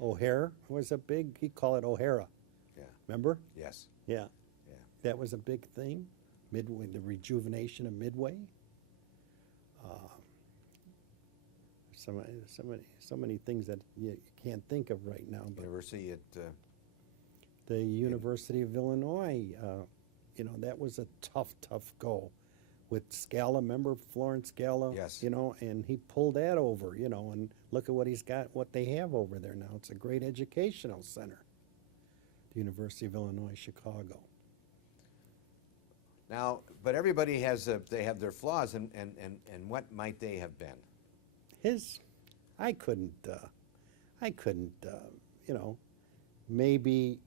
O'Hare was a big, he called it O'Hara. Yeah. Remember? Yes. Yeah. Yeah. That was a big thing. Midway, the rejuvenation of Midway. So many things that you can't think of right now. But University at the University of Illinois, that was a tough go. With Scala, remember Florence Scala? Yes. And he pulled that over, and look at what he's got, what they have over there now. It's a great educational center. The University of Illinois, Chicago. now, but everybody they have their flaws, and what might they have been? I couldn't, maybe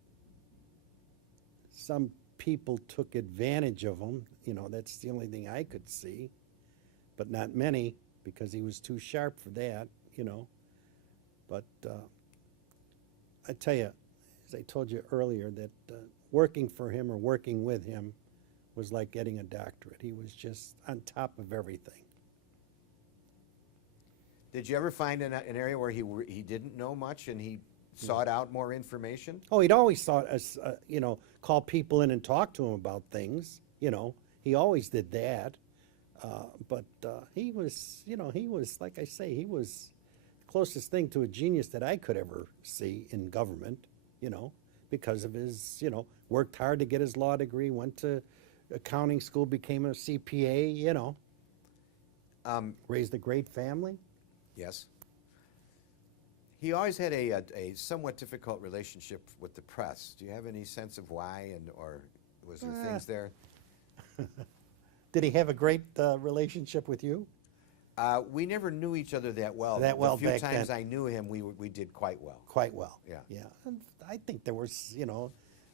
some people took advantage of him, that's the only thing I could see, but not many, because he was too sharp for that, but I tell you, as I told you earlier, that working for him or working with him was like getting a doctorate. He was just on top of everything. Did you ever find an area where he didn't know much and he sought out more information? Oh, he'd always thought us, call people in and talk to him about things. He always did that. But he was, like I say, he was the closest thing to a genius that I could ever see in government. Because of his, worked hard to get his law degree, went to accounting school, became a CPA. Raised a great family. Yes. He always had a somewhat difficult relationship with the press. Do you have any sense of why, or was there things there? Did he have a great relationship with you? We never knew each other that well. That well the few back times then. I knew him, we did quite well. Quite well. Yeah. Yeah. And I think there was,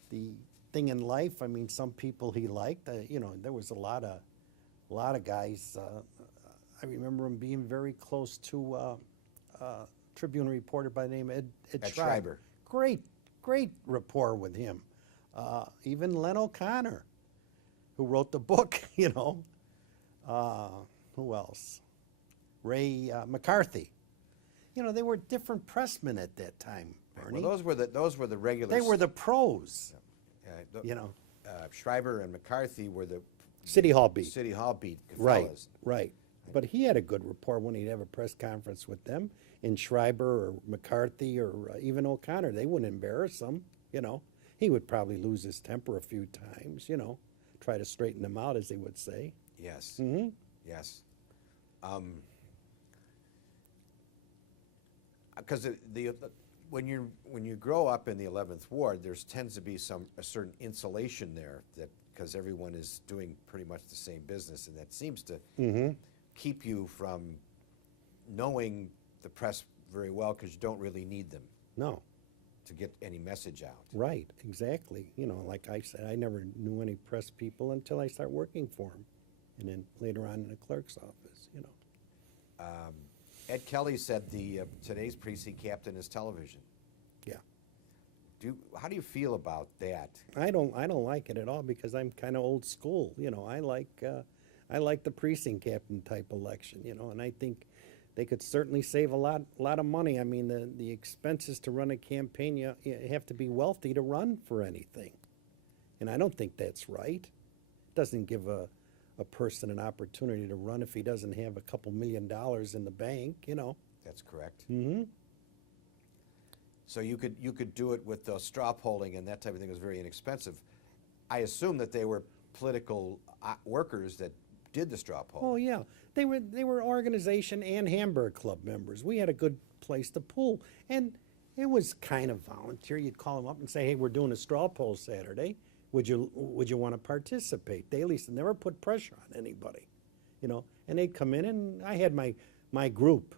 the thing in life. I mean, some people he liked. There was a lot of guys. I remember him being very close to Tribune reporter by the name of Ed Schreiber. Great rapport with him. Even Len O'Connor, who wrote the book. Who else? Ray McCarthy. They were different pressmen at that time, Bernie. Well, those were the regulars. They were the pros. Schreiber and McCarthy were the City Hall beat. City Hall beat Right. But he had a good rapport when he'd have a press conference with them. And Schreiber or McCarthy or even O'Connor, they wouldn't embarrass him. He would probably lose his temper a few times. Try to straighten them out, as they would say. Yes. Mm-hmm. Yes. Because when you grow up in the 11th Ward, there tends to be a certain insulation there, that because everyone is doing pretty much the same business, and that seems to keep you from knowing the press very well, because you don't really need them. No. To get any message out. Right, exactly. Like I said, I never knew any press people until I started working for them, and then later on in the clerk's office. Ed Kelly said today's precinct captain is television. Yeah. How do you feel about that? I don't like it at all, because I'm kind of old school. I like the precinct captain type election. And I think they could certainly save a lot of money. I mean, the expenses to run a campaign, you have to be wealthy to run for anything. And I don't think that's right. It doesn't give a person an opportunity to run if he doesn't have a couple $1 million in the bank, That's correct. Mm-hmm. So you could do it with straw polling and that type of thing. It was very inexpensive. I assume that they were political workers that did the straw poll. Oh yeah, they were organization and Hamburg Club members. We had a good place to poll, and it was kind of volunteer. You'd call them up and say, "Hey, we're doing a straw poll Saturday. Would you want to participate?" Daley never put pressure on anybody, And they'd come in, and I had my group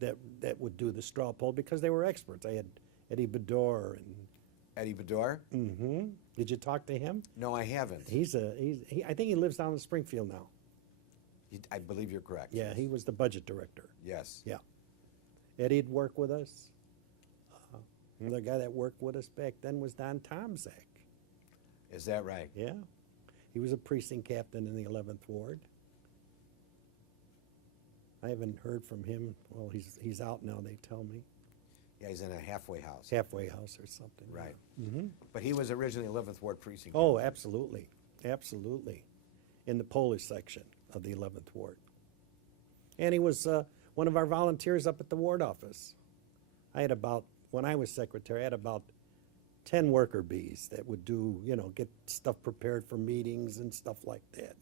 that would do the straw poll, because they were experts. I had Eddie Bedore and. Eddie Bedore? Mm-hmm. Did you talk to him? No, I haven't. I think he lives down in Springfield now. I believe you're correct. Yeah, he was the budget director. Yes. Yeah. Eddie'd work with us. Another guy that worked with us back then was Don Tomzak. Is that right? Yeah. He was a precinct captain in the 11th Ward. I haven't heard from him. Well, he's out now, they tell me. Yeah, he's in a halfway house. halfway house or something. Right. Mm-hmm. But he was originally 11th Ward precinct. Oh, absolutely, absolutely, in the Polish section of the 11th Ward. And he was one of our volunteers up at the ward office. I had about, when I was secretary, I had about 10 worker bees that would do, get stuff prepared for meetings and stuff like that,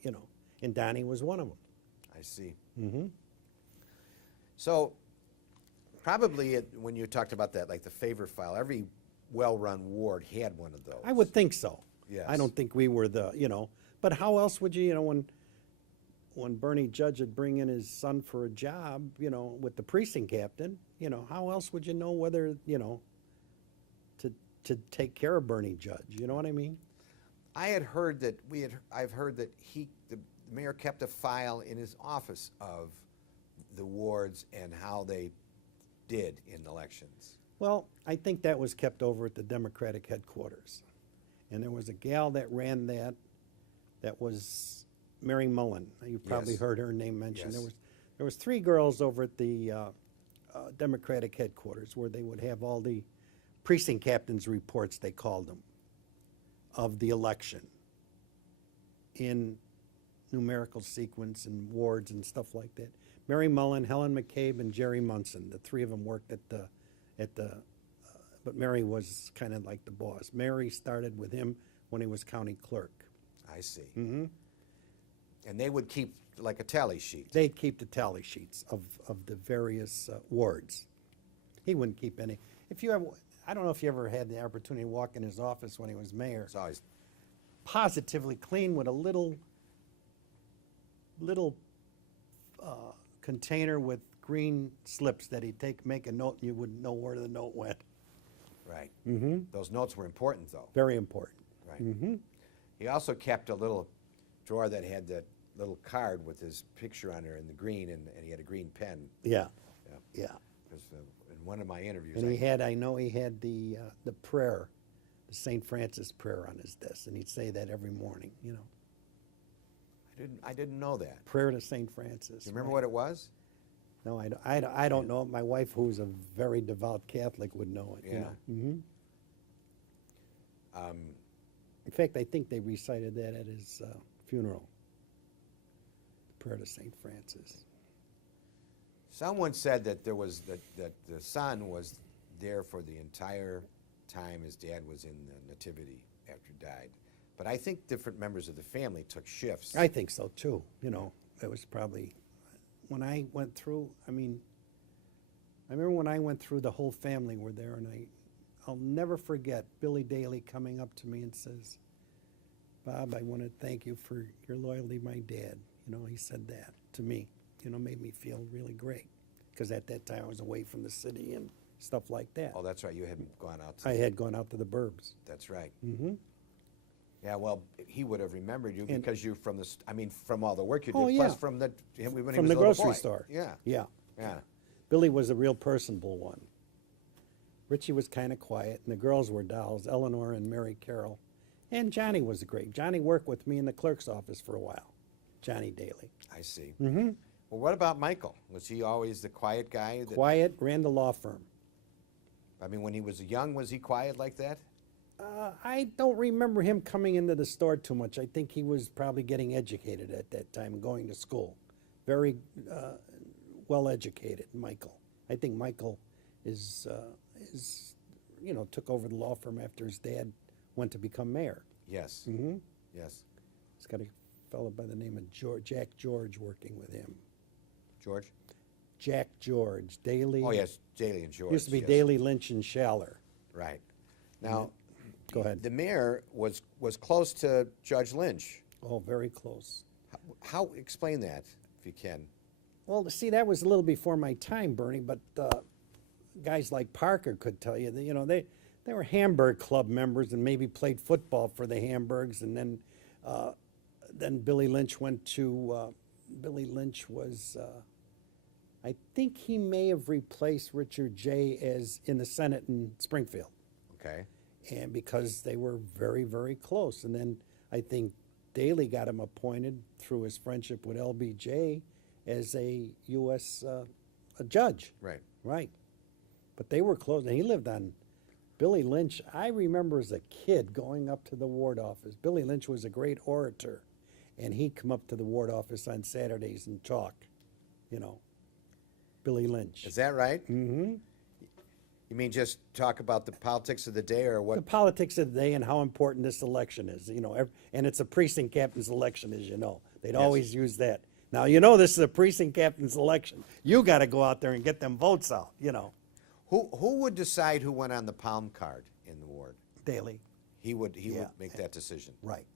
and Donnie was one of them. I see. Mm-hmm. So probably when you talked about that, like the favor file, every well-run ward had one of those. I would think so. Yes. I don't think we were the, but how else would you, when Bernie Judge would bring in his son for a job, with the precinct captain, how else would you know whether, to take care of Bernie Judge, you know what I mean? I had heard that I've heard that the mayor kept a file in his office of the wards and how they did in elections. Well, I think that was kept over at the Democratic headquarters. And there was a gal that ran that was Mary Mullen. You probably Yes. heard her name mentioned. Yes. There was 3 girls over at the Democratic headquarters where they would have all the precinct captains' reports, they called them, of the election in numerical sequence and wards and stuff like that. Mary Mullen, Helen McCabe, and Jerry Munson. The 3 of them worked at the, but Mary was kind of like the boss. Mary started with him when he was county clerk. I see. Mm-hmm. And they would keep like a tally sheet. They'd keep the tally sheets of the various wards. He wouldn't keep any. If you ever, I don't know if you ever had the opportunity to walk in his office when he was mayor. It's always, Positively clean with a little container with green slips that he'd make a note, and you wouldn't know where the note went. right. Mm-hmm. Those notes were important, though. Very important. Right. Mm-hmm. He also kept a little drawer that had that little card with his picture on there in the green, and he had a green pen. Yeah, Yeah. yeah. Because in one of my interviews, And I know he had the prayer, the St. Francis prayer on his desk, and he'd say that every morning, I didn't know that. Prayer to St. Francis. Do you remember right? what it was? No, I don't know. My wife, who's a very devout Catholic, would know it. Yeah. Mm-hmm. In fact, I think they recited that at his funeral. Prayer to St. Francis. Someone said that there was that the son was there for the entire time his dad was in the nativity after he died. But I think different members of the family took shifts. I think so too. It was probably when I went through. I remember when I went through, the whole family were there, and I'll never forget Billy Daley coming up to me and says, "Bob, I want to thank you for your loyalty to my dad." He said that to me. Made me feel really great, because at that time I was away from the city and stuff like that. Oh, that's right. You hadn't gone out to I had gone out to the burbs. That's right. Mm-hmm. Yeah, well, he would have remembered you And- because you're from from all the work you did, Oh, plus yeah. from when he was From a the little grocery boy. store. Yeah, Yeah. yeah. Billy was a real personable one. Richie was kind of quiet, and the girls were dolls, Eleanor and Mary Carroll. And Johnny was great. Johnny worked with me in the clerk's office for a while, Johnny Daley. I see. Mm-hmm. Well, what about Michael? Was he always the quiet guy? Quiet, ran the law firm. When he was young, was he quiet like that? I don't remember him coming into the store too much. I think he was probably getting educated at that time and going to school. Very well educated, Michael. I think Michael took over the law firm after his dad went to become mayor. Yes. Mm-hmm. Yes. He's got a fellow by the name of Jack George working with him. George? Jack George, Daley. Oh, yes, Daley and George. Used to be yes. Daley, Lynch, and Schaller. Right. Now, Go ahead. the mayor was close to Judge Lynch. Oh, very close. How explain that, if you can? Well, see, that was a little before my time, Bernie, but guys like Parker could tell you that, they were Hamburg Club members and maybe played football for the Hamburgs, and then Billy Lynch went to, Billy Lynch was, I think he may have replaced Richard J. as in the Senate in Springfield. Okay. And because they were very, very close. And then I think Daley got him appointed through his friendship with LBJ as a U.S. A judge. Right. Right. But they were close, and he lived on Billy Lynch. I remember as a kid going up to the ward office. Billy Lynch was a great orator, and he'd come up to the ward office on Saturdays and talk, you know. Billy Lynch. Is that right? Mm-hmm. You mean just talk about the politics of the day or The what? politics of the day and how important this election is, you know, and it's a precinct captain's election, as you know. They'd Yes. always use that. Now, you know this is a precinct captain's election. You got to go out there and get them votes out, you know. Who would decide who went on the palm card in the ward? Daley. He would Yeah. make that decision. Right.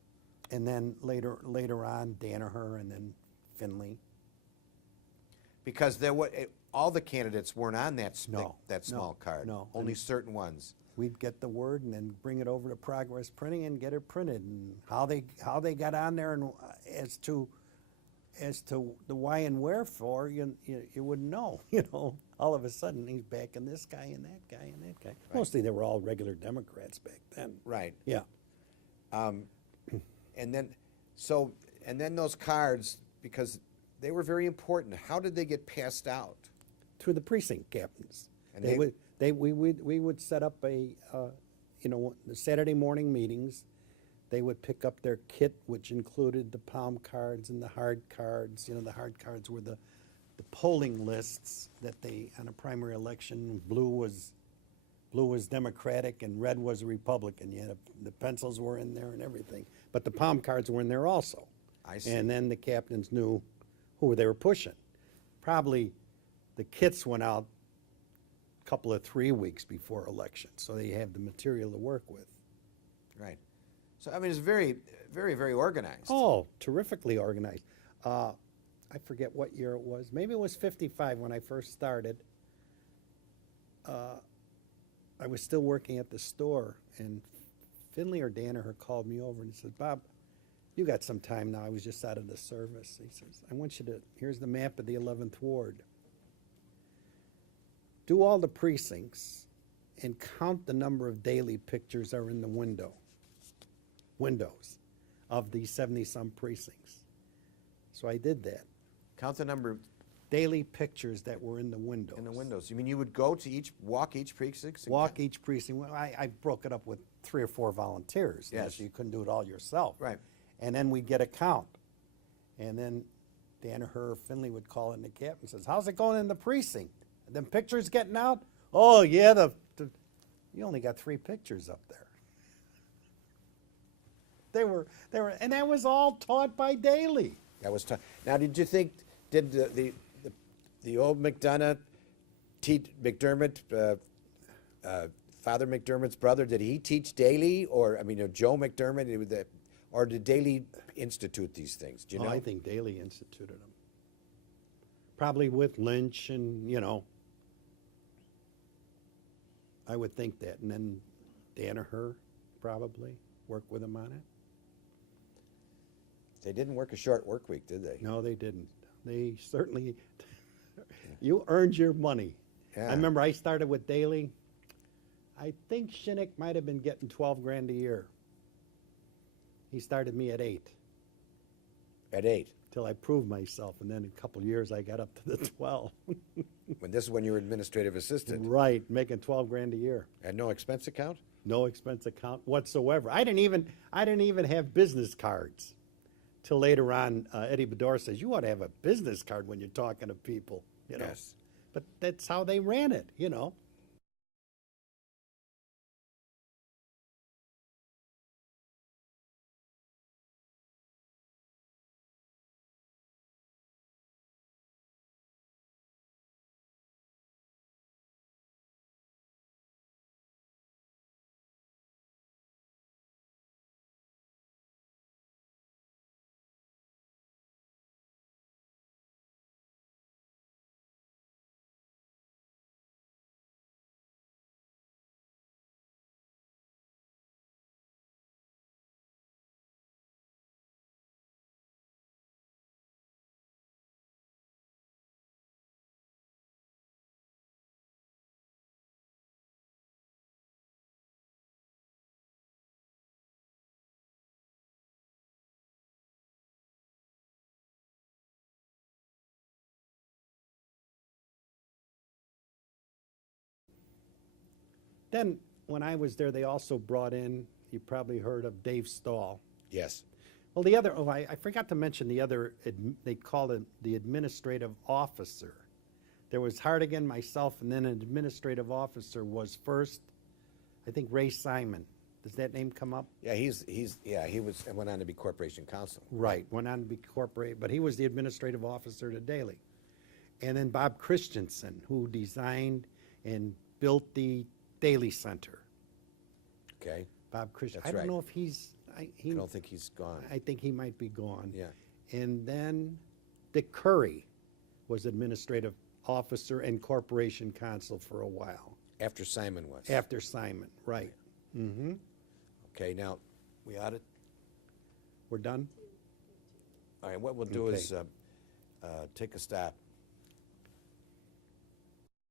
And then later on, Danaher and then Finley. Because all the candidates weren't on that No, that small no, card. no. Only And certain ones. We'd get the word and then bring it over to Progress Printing and get it printed. And how they got on there and as to the why and wherefore, you wouldn't know. You know, all of a sudden he's backing this guy and that guy and that guy. Mostly they were all regular Democrats back then. Right. Yeah. And then those cards, because they were very important. How did they get passed out? Through the precinct captains. And We would set up the Saturday morning meetings. They would pick up their kit, which included the palm cards and the hard cards. You know, the hard cards were the polling lists that on a primary election, blue was Democratic and red was Republican. The pencils were in there and everything. But the palm cards were in there also. I see. And then the captains knew who they were pushing. Probably the kits went out a couple of 3 weeks before election, so they have the material to work with. Right. So, I mean, it's very, very, very organized. Oh, terrifically organized. I forget what year it was. Maybe it was 55 when I first started. I was still working at the store, and Finley or Danaher called me over and he says, "Bob, you got some time now." I was just out of the service. He says, "I want you to, here's the map of the 11th Ward. Do all the precincts and count the number of Daley pictures are in the windows of these 70-some precincts." So I did that. Count the number Daley pictures that were in the windows. in the windows. You mean you would go to walk each precinct? and Walk count? each precinct. Well, I broke it up with 3 or 4 volunteers. you know, Yes. So you couldn't do it all yourself. Right. And then we'd get a count. And then Danaher or Finley would call in the captain and says, "How's it going in the precinct? Them pictures getting out?" "Oh, yeah, you only got 3 pictures up there." They were, and that was all taught by Daley. That was tough. Now, did you think, did the old McDonough, McDermott, Father McDermott's brother, did he teach Daley, or, I mean, Joe McDermott, or did Daley institute these things? Do you know? I think Daley instituted them. Probably with Lynch and, I would think that. And then Danaher probably worked with him on it. They didn't work a short work week, did they? No, they didn't. They certainly, you earned your money. Yeah. I remember I started with Daley. I think Shinnick might have been getting 12 grand a year. He started me at 8 At 8. till I proved myself, and then in a couple of years I got up to the 12. This is when you were administrative assistant. Right, making 12 grand a year. And no expense account? No expense account whatsoever. I didn't even have business cards till later on. Eddie Bedore says, "You ought to have a business card when you're talking to people." Yes. But that's how they ran it. Then, when I was there, they also brought in, you probably heard of Dave Stahl. Yes. Well, the other, I forgot to mention the other, they called it the administrative officer. There was Hardigan, myself, and then an administrative officer was first, I think, Ray Simon. Does that name come up? Yeah, he went on to be corporation counsel. Right, went on to be corporate, but he was the administrative officer to Daley. And then Bob Christensen, who designed and built the Daley Center. Okay. Bob Christensen. That's I don't right. know if he's, I don't think he's gone. I think he might be gone. Yeah. And then Dick Curry was administrative officer and corporation counsel for a while. After Simon was. After Simon, right. Mm-hmm. Okay, now, we ought to, We're done? all right, what we'll do Okay. is take a stop